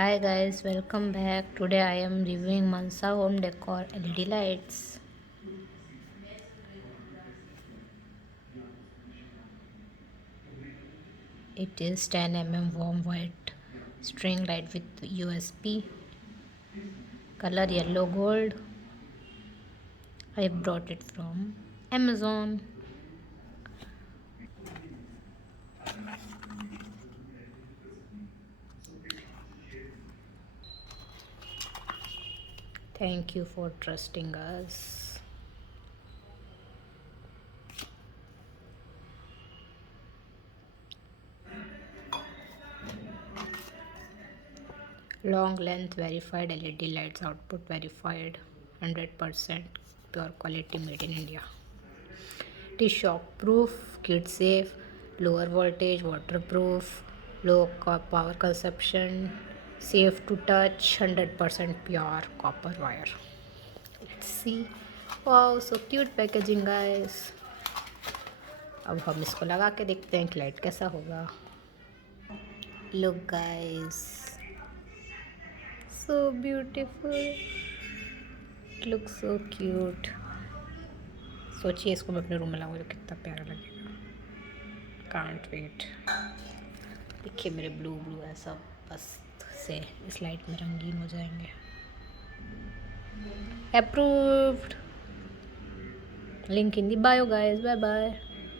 Hi guys, welcome back. Today I am reviewing Mansaa Home decor LED lights. It is 10 warm white string light with USB. Color yellow gold. I have brought it from Amazon. Thank you for trusting us. Long length verified LED lights, output verified, 100% pure quality, made in India. It is shock proof, kid safe, lower voltage, waterproof, low power consumption, safe to touch, 100% pure copper wire. Let's see. Wow, so cute packaging guys. अब हम इसको लगा के देखते हैं कि light कैसा होगा. Look guys, so beautiful. It looks so cute. सोचिए इसको मैं अपने रूम में लगाऊँ तो कितना प्यारा लगेगा. Can't wait. देखिए मेरे ब्लू ब्लू ऐसा बस से इस लाइट में रंगीन हो जाएंगे. Approved. Link in the bio guys. Bye bye.